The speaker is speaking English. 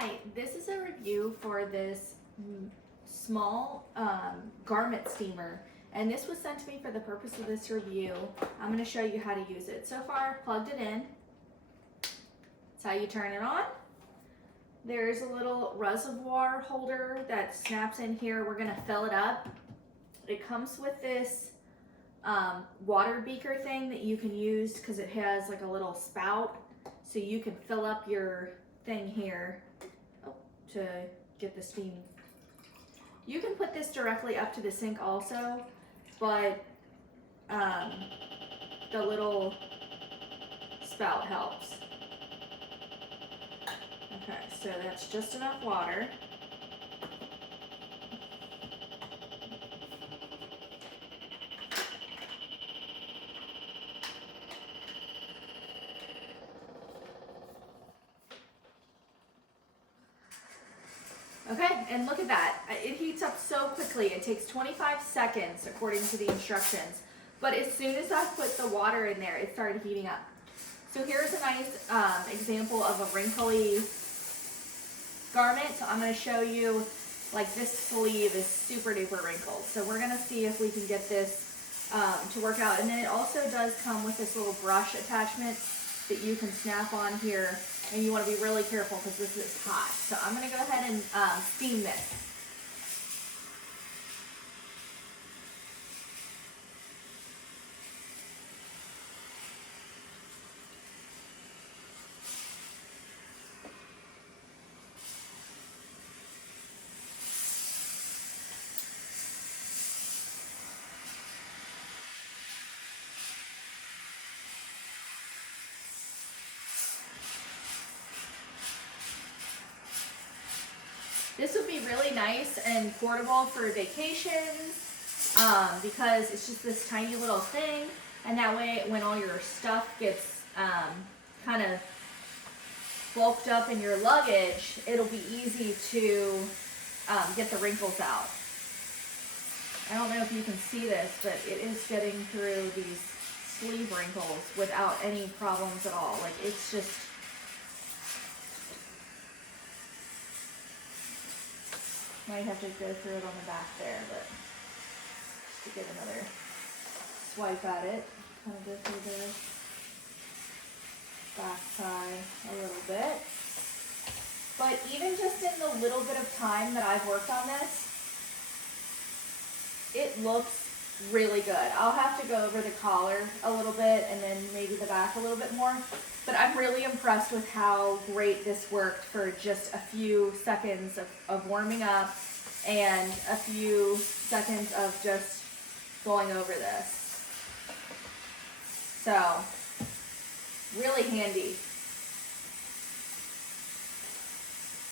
Hi, this is a review for this small garment steamer, and this was sent to me for the purpose of this review. I'm going to show you how to use it. So far, I've plugged it in. That's how you turn it on. There's a little reservoir holder that snaps in here. We're going to fill it up. It comes with this water beaker thing that you can use because it has like a little spout, so you can fill up your thing here to get the steam. You can put this directly up to the sink also, but the little spout helps. Okay, so that's just enough water. Okay, and look at that. It heats up so quickly. It takes 25 seconds according to the instructions. But as soon as I put the water in there, it started heating up. So here's a nice example of a wrinkly garment. So I'm going to show you, like, this sleeve is super duper wrinkled. So we're going to see if we can get this to work out. And then it also does come with this little brush attachment that you can snap on here. And you want to be really careful because this is hot. So I'm going to go ahead and steam this. This would be really nice and portable for vacations because it's just this tiny little thing, and that way when all your stuff gets kind of bulked up in your luggage, it'll be easy to get the wrinkles out. I don't know if you can see this, but it is getting through these sleeve wrinkles without any problems at all. Like, it's just... Might have to go through it on the back there, but just to get another swipe at it, kind of go through the back side a little bit. But even just in the little bit of time that I've worked on this, it looks really good. I'll have to go over the collar a little bit and then maybe the back a little bit more. But I'm really impressed with how great this worked for just a few seconds of warming up and a few seconds of just going over this. So, really handy.